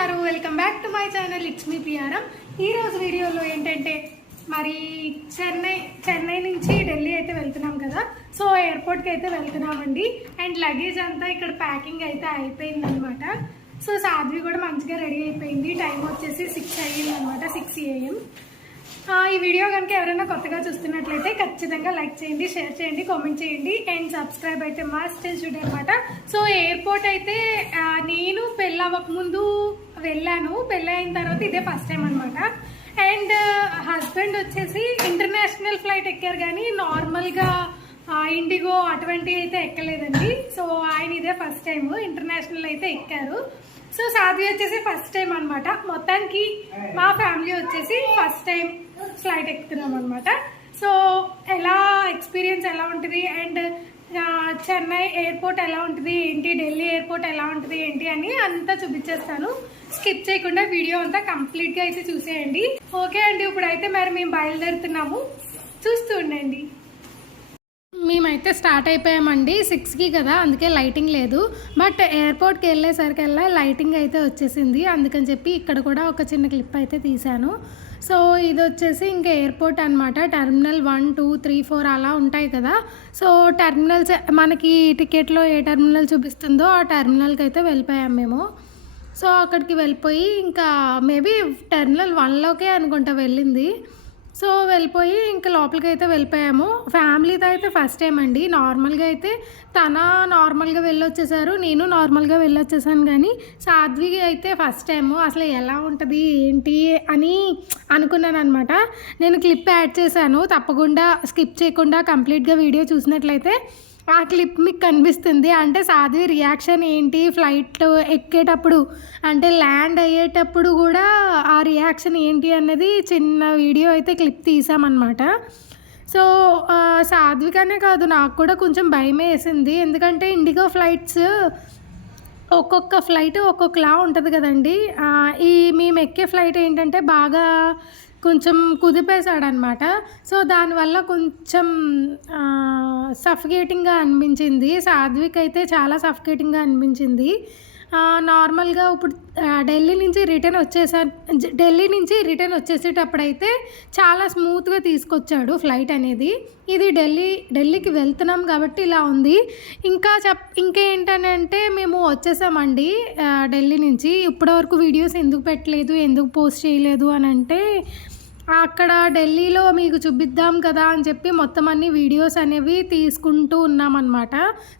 ఉన్నారు? Welcome back to my channel. It's me PRM. ఈరోజు వీడియోలో ఏంటంటే మరి చెన్నై నుంచి ఢిల్లీ అయితే వెళ్తున్నాం కదా. సో ఎయిర్పోర్ట్కి అయితే వెళ్తున్నామండి. అండ్ లగేజ్ అంతా ఇక్కడ ప్యాకింగ్ అయితే అయిపోయింది అనమాట. సో సాధ్వి కూడా మంచిగా రెడీ అయిపోయింది. టైం వచ్చేసి 6 అయ్యింది అనమాట, 6 AM. ఈ వీడియో కనుక ఎవరైనా కొత్తగా చూస్తున్నట్లయితే ఖచ్చితంగా లైక్ చేయండి, షేర్ చేయండి, కామెంట్ చేయండి అండ్ సబ్స్క్రైబ్ అయితే మస్ట్ చూడండి అనమాట. సో ఎయిర్పోర్ట్ అయితే నేను పెళ్ళి అవ్వకముందు వెళ్ళాను, పెళ్ళి అయిన తర్వాత ఇదే ఫస్ట్ టైం అనమాట. అండ్ హస్బెండ్ వచ్చేసి ఇంటర్నేషనల్ ఫ్లైట్ ఎక్కారు కానీ నార్మల్గా ఇండిగో అటువంటి అయితే ఎక్కలేదండి. సో ఆయన ఇదే ఫస్ట్ టైం ఇంటర్నేషనల్ అయితే ఎక్కారు. సో సాధ్వి వచ్చేసి ఫస్ట్ టైం అనమాట. మొత్తానికి మా ఫ్యామిలీ వచ్చేసి ఫస్ట్ టైం ఫ్లైట్ ఎక్కుతున్నాం అనమాట. సో ఎక్స్పీరియన్స్ ఎలా ఉంటుంది అండ్ చెన్నై ఎయిర్పోర్ట్ ఎలా ఉంటుంది ఏంటి, ఢిల్లీ ఎయిర్పోర్ట్ ఎలా ఉంటుంది ఏంటి అని అంతా చూపించేస్తాను. స్కిప్ చేయకుండా వీడియో అంతా కంప్లీట్గా అయితే చూసేయండి. ఓకే అండి, ఇప్పుడైతే మరి మేము బయలుదేరుతున్నాము, చూస్తూ ఉండండి. మేమైతే స్టార్ట్ అయిపోయామండి 6కి కదా, అందుకే లైటింగ్ లేదు. బట్ ఎయిర్పోర్ట్కి వెళ్ళేసరికల్లా లైటింగ్ అయితే వచ్చేసింది. అందుకని చెప్పి ఇక్కడ కూడా ఒక చిన్న క్లిప్ అయితే తీశాను. సో ఇది వచ్చేసి ఇంకా ఎయిర్పోర్ట్ అనమాట. టెర్మినల్ 1, 2, 3, 4 అలా ఉంటాయి కదా. సో టెర్మినల్స్ మనకి టికెట్లో ఏ టెర్మినల్ చూపిస్తుందో ఆ టెర్మినల్కి అయితే వెళ్ళిపోయాం మేము. సో అక్కడికి వెళ్ళిపోయి ఇంకా మేబీ టెర్మినల్ 1లోకే అనుకుంటా వెళ్ళింది. సో వెళ్ళిపోయి ఇంకా లోపలికి అయితే వెళ్ళిపోయాము. ఫ్యామిలీతో అయితే ఫస్ట్ టైం అండి. నార్మల్గా అయితే తన నార్మల్గా వెళ్ళొచ్చేసారు, నేను నార్మల్గా వెళ్ళొచ్చేసాను. కానీ సాధ్వి అయితే ఫస్ట్ టైము. అసలు ఎలా ఉంటుంది ఏంటి అని అనుకున్నాను అనమాట. నేను క్లిప్ యాడ్ చేశాను, తప్పకుండా స్కిప్ చేయకుండా కంప్లీట్గా వీడియో చూసినట్లయితే ఆ క్లిప్ మీకు కనిపిస్తుంది. అంటే సాధ్వి రియాక్షన్ ఏంటి ఫ్లైట్ ఎక్కేటప్పుడు, అంటే ల్యాండ్ అయ్యేటప్పుడు కూడా ఆ రియాక్షన్ ఏంటి అన్నది చిన్న వీడియో అయితే క్లిప్ తీసామన్నమాట. సో సాధ్వికనే కాదు, నాకు కూడా కొంచెం భయమే వేసింది. ఎందుకంటే ఇండిగో ఫ్లైట్స్ ఒక్కొక్క ఫ్లైట్ ఒక్కొక్కలా ఉంటుంది కదండి. మేము ఎక్కే ఫ్లైట్ ఏంటంటే బాగా కొంచెం కుదిపేశాడనమాట. సో దానివల్ల కొంచెం సఫికేటింగ్గా అనిపించింది. సాధ్విక్ అయితే చాలా సఫికేటింగ్గా అనిపించింది. నార్మల్గా ఇప్పుడు ఢిల్లీ నుంచి రిటర్న్ వచ్చేసేటప్పుడైతే చాలా స్మూత్గా తీసుకొచ్చాడు ఫ్లైట్ అనేది. ఇది ఢిల్లీకి వెళ్తున్నాం కాబట్టి ఇలా ఉంది. ఇంకేంటనంటే మేము వచ్చేసామండి ఢిల్లీ నుంచి. ఇప్పటివరకు వీడియోస్ ఎందుకు పెట్టలేదు, ఎందుకు పోస్ట్ చేయలేదు అని అంటే అక్కడ ఢిల్లీలో మీకు చూపిద్దాం కదా అని చెప్పి మొత్తం అన్ని వీడియోస్ అనేవి తీసుకుంటూ ఉన్నామన్నమాట.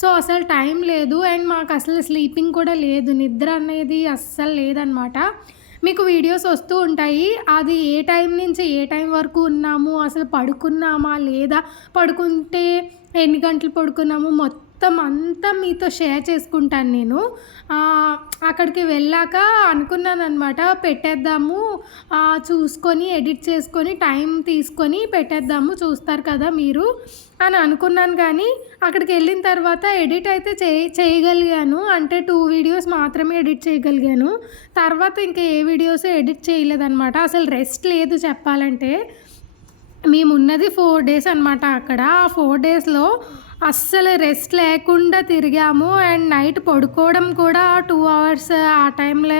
సో అసలు టైం లేదు అండ్ మాకు అసలు స్లీపింగ్ కూడా లేదు, నిద్ర అనేది అస్సలు లేదనమాట. మీకు వీడియోస్ వస్తూ ఉంటాయి, అది ఏ టైం నుంచి ఏ టైం వరకు ఉన్నాము, అసలు పడుకున్నామా లేదా, పడుకుంటే ఎన్ని గంటలు పడుకున్నాము మొత్తం అంతా మీతో షేర్ చేసుకుంటాను నేను. అక్కడికి వెళ్ళాక అనుకున్నాను అనమాట, పెట్టేద్దాము, చూసుకొని ఎడిట్ చేసుకొని టైం తీసుకొని పెట్టేద్దాము, చూస్తారు కదా మీరు అని అనుకున్నాను. కానీ అక్కడికి వెళ్ళిన తర్వాత ఎడిట్ అయితే చేయగలిగాను. అంటే 2 వీడియోస్ మాత్రమే ఎడిట్ చేయగలిగాను. తర్వాత ఇంకా ఏ వీడియోస్ ఎడిట్ చేయలేదన్నమాట. అసలు రెస్ట్ లేదు చెప్పాలంటే. మేమున్నది 4 days అనమాట అక్కడ. ఆ 4 daysలో అస్సలు రెస్ట్ లేకుండా తిరిగాము. అండ్ నైట్ పడుకోవడం కూడా 2 hours ఆ టైంలో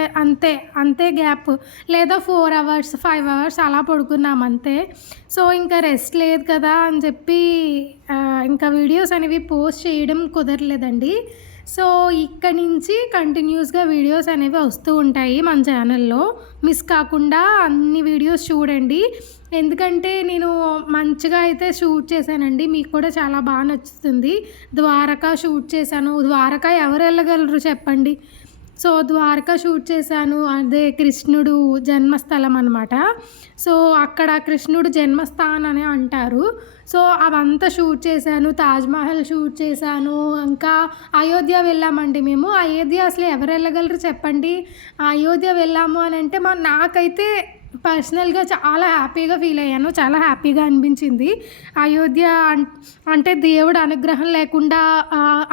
అంతే గ్యాప్, లేదా 4 hours 5 hours అలా పడుకున్నాం అంతే. సో ఇంకా రెస్ట్ లేదు కదా అని చెప్పి ఇంకా వీడియోస్ అనేవి పోస్ట్ చేయడం కుదరలేదండి. సో ఇక్కడి నుంచి కంటిన్యూస్గా వీడియోస్ అనేవి వస్తూ ఉంటాయి మన ఛానల్లో. మిస్ కాకుండా అన్ని వీడియోస్ చూడండి. ఎందుకంటే నేను మంచిగా అయితే షూట్ చేశానండి, మీకు కూడా చాలా బాగా నచ్చుతుంది. ద్వారకా షూట్ చేశాను. ద్వారకా ఎవరు వెళ్ళగలరు చెప్పండి. సో ద్వారకా షూట్ చేశాను, అదే కృష్ణుడు జన్మస్థలం అనమాట. సో అక్కడ కృష్ణుడు జన్మస్థానం అని అంటారు. సో అవంతా షూట్ చేశాను. తాజ్మహల్ షూట్ చేశాను. ఇంకా అయోధ్య వెళ్ళామండి మేము. అయోధ్య అసలు ఎవరు వెళ్ళగలరు చెప్పండి. అయోధ్య వెళ్ళాము అని అంటే నాకైతే పర్సనల్గా చాలా హ్యాపీగా ఫీల్ అయ్యాను, చాలా హ్యాపీగా అనిపించింది. అయోధ్య అంటే దేవుడు అనుగ్రహం లేకుండా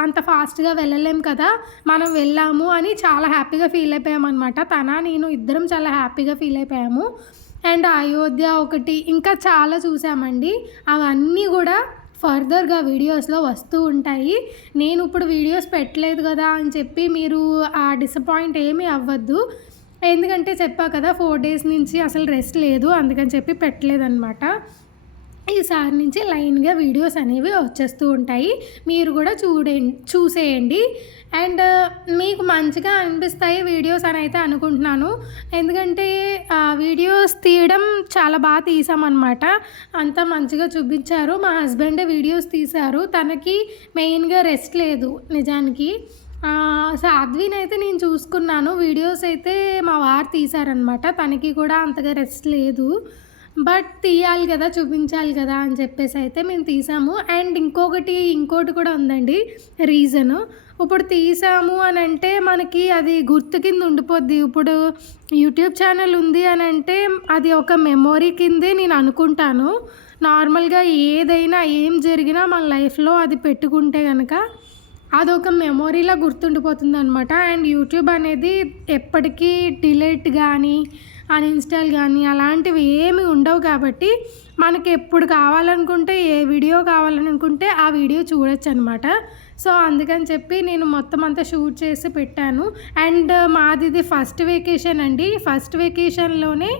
అంత ఫాస్ట్గా వెళ్ళలేం కదా, మనం వెళ్ళాము అని చాలా హ్యాపీగా ఫీల్ అయిపోయామన్నమాట. నేను ఇద్దరం చాలా హ్యాపీగా ఫీల్ అయిపోయాము. అండ్ అయోధ్య ఒకటి ఇంకా చాలా చూసామండి. అవన్నీ కూడా ఫర్దర్గా వీడియోస్లో వస్తూ ఉంటాయి. నేను ఇప్పుడు వీడియోస్ పెట్టలేదు కదా అని చెప్పి మీరు డిసప్పాయింట్ ఏమీ అవ్వద్దు. ఎందుకంటే చెప్పా కదా 4 డేస్ నుంచి అసలు రెస్ట్ లేదు, అందుకని చెప్పి పెట్టలేదన్నమాట. ఈసారి నుంచి లైన్గా వీడియోస్ అనేవి వచ్చేస్తూ ఉంటాయి, మీరు కూడా చూసేయండి. అండ్ మీకు మంచిగా అనిపిస్తాయి వీడియోస్ అని అయితే అనుకుంటున్నాను. ఎందుకంటే వీడియోస్ తీయడం చాలా బాగా తీసామన్నమాట, అంతా మంచిగా చూపించారు. మా హస్బెండే వీడియోస్ తీశారు, తనకి మెయిన్గా రెస్ట్ లేదు నిజానికి. సాధ్విని అయితే నేను చూసుకున్నాను, వీడియోస్ అయితే మా వారు తీశారనమాట. తనకి కూడా అంతగా రెస్ట్ లేదు, బట్ తీయాలి కదా, చూపించాలి కదా అని చెప్పేసి అయితే మేము తీసాము. అండ్ ఇంకోటి కూడా ఉందండి రీజను. ఇప్పుడు తీసాము అని అంటే మనకి అది గుర్తు కింద ఉండిపోద్ది. ఇప్పుడు యూట్యూబ్ ఛానల్ ఉంది అని అంటే అది ఒక మెమొరీ కిందే నేను అనుకుంటాను. నార్మల్గా ఏదైనా ఏం జరిగినా మన లైఫ్లో అది పెట్టుకుంటే కనుక అదొక మెమొరీలా గుర్తుండిపోతుంది అనమాట. అండ్ యూట్యూబ్ అనేది ఎప్పటికీ డిలీట్ కానీ అన్ఇన్స్టాల్ కానీ అలాంటివి ఏమి ఉండవు కాబట్టి మనకి ఎప్పుడు కావాలనుకుంటే ఏ వీడియో కావాలనుకుంటే ఆ వీడియో చూడొచ్చు అనమాట. సో అందుకని చెప్పి నేను మొత్తం అంతా షూట్ చేసి పెట్టాను. అండ్ మాది ఇది ఫస్ట్ వెకేషన్ అండి, ఫస్ట్ వెకేషన్లోనే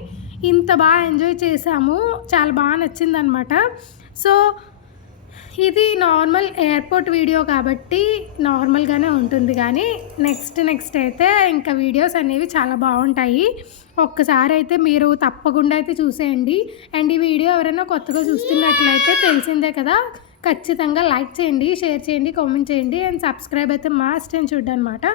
ఇంత బాగా ఎంజాయ్ చేసాము, చాలా బాగా నచ్చిందనమాట. సో ఇది నార్మల్ ఎయిర్పోర్ట్ వీడియో కాబట్టి నార్మల్గానే ఉంటుంది, కానీ నెక్స్ట్ అయితే ఇంకా వీడియోస్ అనేవి చాలా బాగుంటాయి. ఒక్కసారి అయితే మీరు తప్పకుండా అయితే చూసేయండి. అండ్ ఈ వీడియో ఎవరైనా కొత్తగా చూస్తున్నట్లయితే తెలిసిందే కదా, ఖచ్చితంగా లైక్ చేయండి, షేర్ చేయండి, కామెంట్ చేయండి. అండ్ సబ్స్క్రైబ్ అయితే మస్ట్ అని చూడనమాట.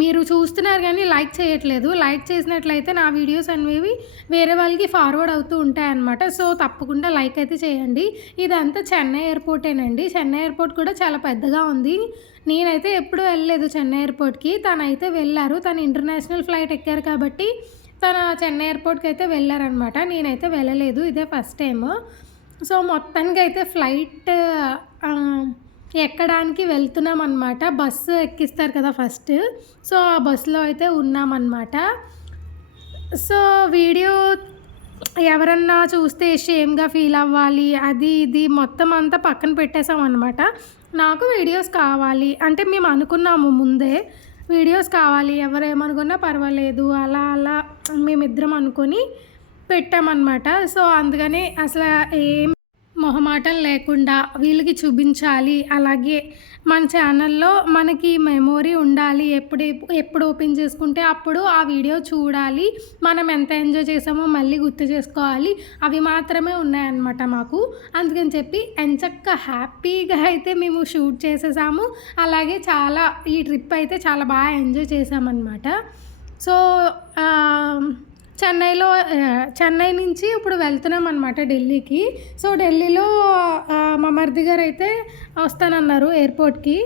మీరు చూస్తున్నారు కానీ లైక్ చేయట్లేదు. లైక్ చేసినట్లయితే నా వీడియోస్ అనేవి వేరే వాళ్ళకి ఫార్వర్డ్ అవుతూ ఉంటాయన్నమాట. సో తప్పకుండా లైక్ అయితే చేయండి. ఇదంతా చెన్నై ఎయిర్పోర్టేనండి. చెన్నై ఎయిర్పోర్ట్ కూడా చాలా పెద్దగా ఉంది. నేనైతే ఎప్పుడూ వెళ్ళలేదు చెన్నై ఎయిర్పోర్ట్కి, తనైతే వెళ్ళారు. తను ఇంటర్నేషనల్ ఫ్లైట్ ఎక్కారు కాబట్టి తన చెన్నై ఎయిర్పోర్ట్కి అయితే వెళ్ళారనమాట. నేనైతే వెళ్ళలేదు, ఇదే ఫస్ట్ టైము. సో మొత్తానికి అయితే ఫ్లైట్ ఎక్కడానికి వెళ్తున్నాం అనమాట. బస్సు ఎక్కిస్తారు కదా ఫస్ట్, సో ఆ బస్సులో అయితే ఉన్నామన్నమాట. సో వీడియో ఎవరన్నా చూస్తే షేమ్గా ఫీల్ అవ్వాలి, అది ఇది మొత్తం అంతా పక్కన పెట్టేసాం అనమాట. నాకు వీడియోస్ కావాలి అంటే మేము అనుకున్నాము ముందే, వీడియోస్ కావాలి, ఎవరేమనుకున్నా పర్వాలేదు, అలా మేమిద్దరం అనుకొని పెట్టామన్నమాట. సో అందుకని అసలు ఏం మొహమాటం లేకుండా వీళ్ళకి చూపించాలి, అలాగే మన ఛానల్లో మనకి మెమొరీ ఉండాలి, ఎప్పుడు ఓపెన్ చేసుకుంటే అప్పుడు ఆ వీడియో చూడాలి, మనం ఎంత ఎంజాయ్ చేసామో మళ్ళీ గుర్తు చేసుకోవాలి, అవి మాత్రమే ఉన్నాయన్నమాట మాకు. అందుకని చెప్పి ఎంచక్క హ్యాపీగా అయితే మేము షూట్ చేసేసాము. అలాగే ఈ ట్రిప్ అయితే చాలా బాగా ఎంజాయ్ చేసామన్నమాట. సో చెన్నై నుంచి ఇప్పుడు వెళ్తున్నాం అనమాట ఢిల్లీకి. సో ఢిల్లీలో మా మరిది గారు అయితే వస్తానన్నారు ఎయిర్పోర్ట్కి.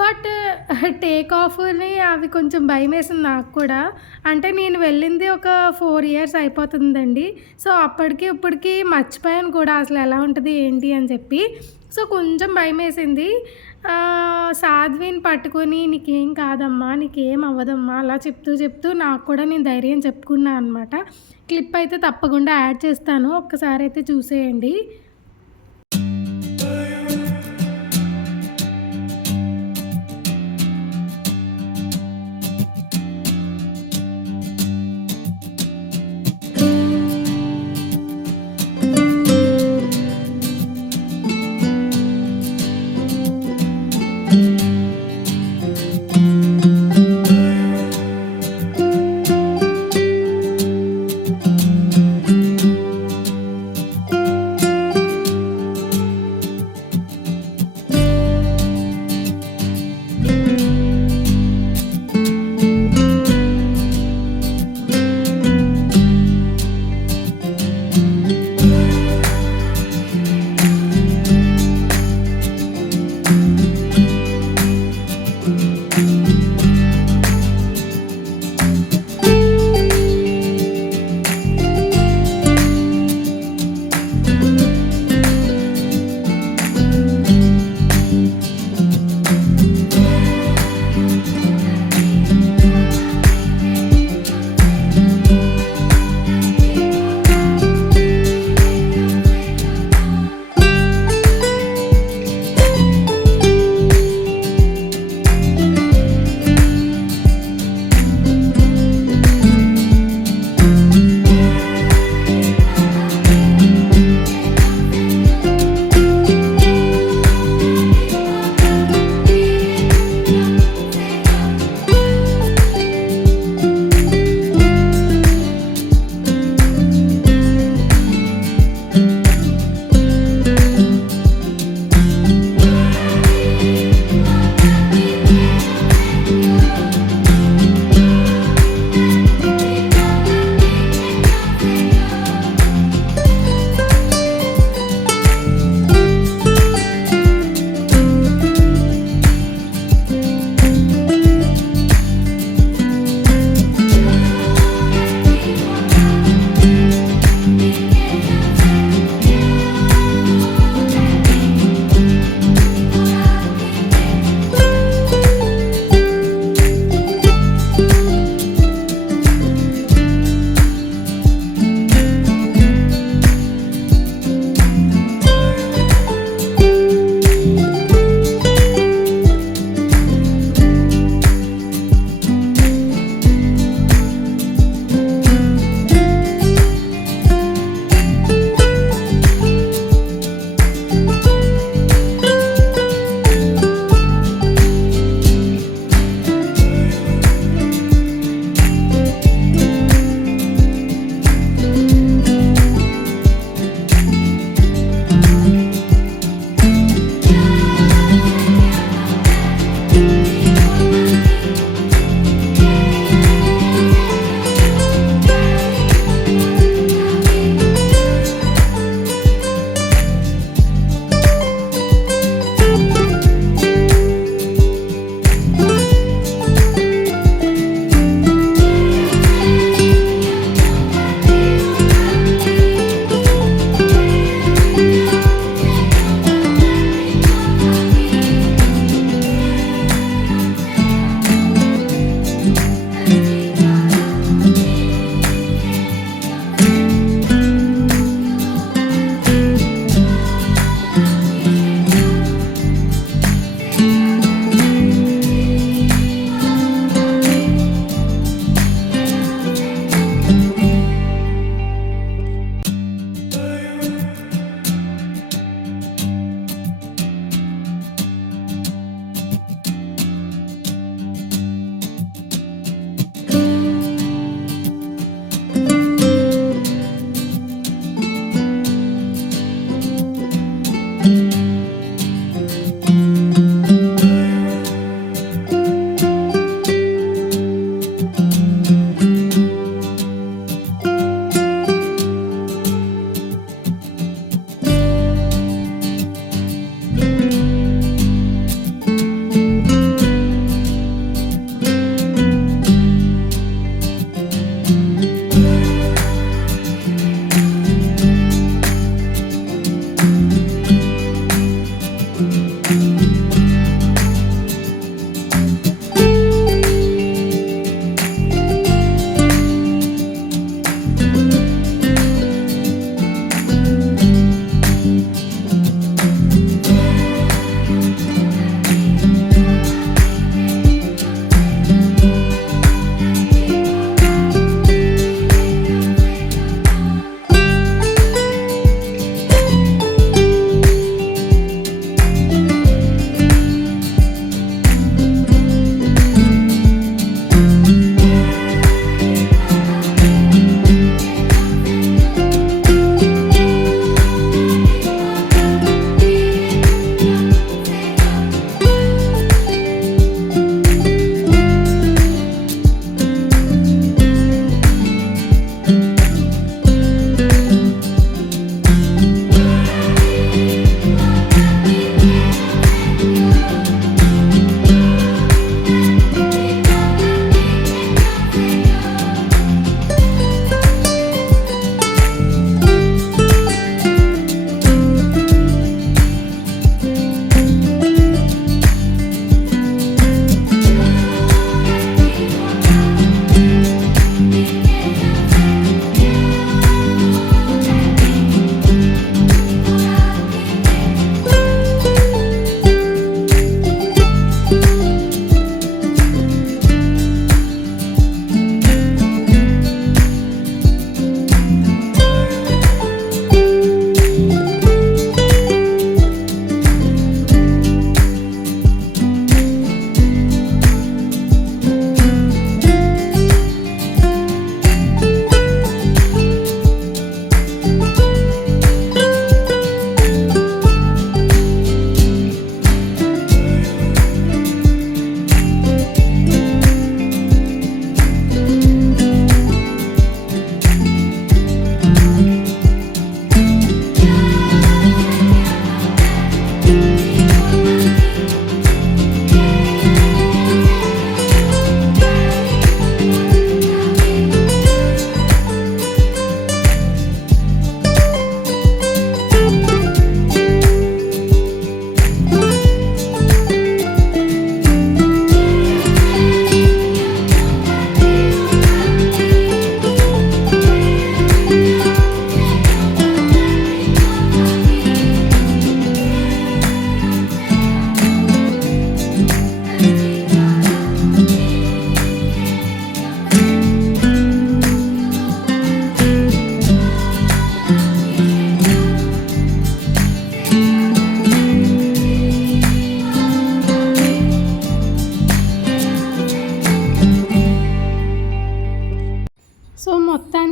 బట్ టేక్ ఆఫ్ని అవి కొంచెం భయం వేసింది నాకు కూడా. అంటే నేను వెళ్ళింది ఒక 4 years అయిపోతుందండి. సో అప్పటికి ఇప్పటికి మర్చిపోయాను కూడా అసలు ఎలా ఉంటుంది ఏంటి అని చెప్పి. సో కొంచెం భయం వేసింది. సాధ్విని పట్టుకొని నీకేం కాదమ్మా, నీకేం అవ్వదమ్మా అలా చెప్తూ నాకు కూడా నేను ధైర్యం చెప్పుకున్నాను అనమాట. క్లిప్ అయితే తప్పకుండా యాడ్ చేస్తాను, ఒక్కసారి అయితే చూసేయండి.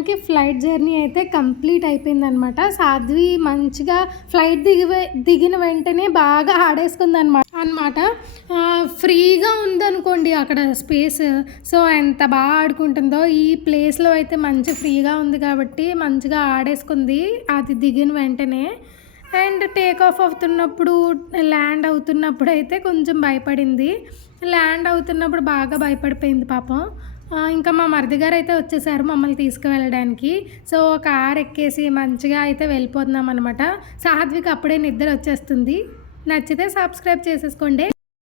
సాధ్వికి ఫ్లైట్ జర్నీ అయితే కంప్లీట్ అయిపోయిందనమాట. సాధ్వి మంచిగా ఫ్లైట్ దిగిన వెంటనే బాగా ఆడేసుకుంది అనమాట. ఫ్రీగా ఉందనుకోండి అక్కడ స్పేస్. సో ఎంత బాగా ఆడుకుంటుందో. ఈ ప్లేస్లో అయితే మంచి ఫ్రీగా ఉంది కాబట్టి మంచిగా ఆడేసుకుంది అది దిగిన వెంటనే. అండ్ టేక్ ఆఫ్ అవుతున్నప్పుడు, ల్యాండ్ అవుతున్నప్పుడు అయితే కొంచెం భయపడింది. ల్యాండ్ అవుతున్నప్పుడు బాగా భయపడిపోయింది పాపం. ఇంకా మా మరిది గారు అయితే వచ్చేసారు మమ్మల్ని తీసుకువెళ్ళడానికి. సో కార్ ఎక్కేసి మంచిగా అయితే వెళ్ళిపోతున్నాం అనమాట. సాధ్వికి అప్పుడే నిద్ర వచ్చేస్తుంది. నచ్చితే సబ్స్క్రైబ్ చేసేసుకోండి.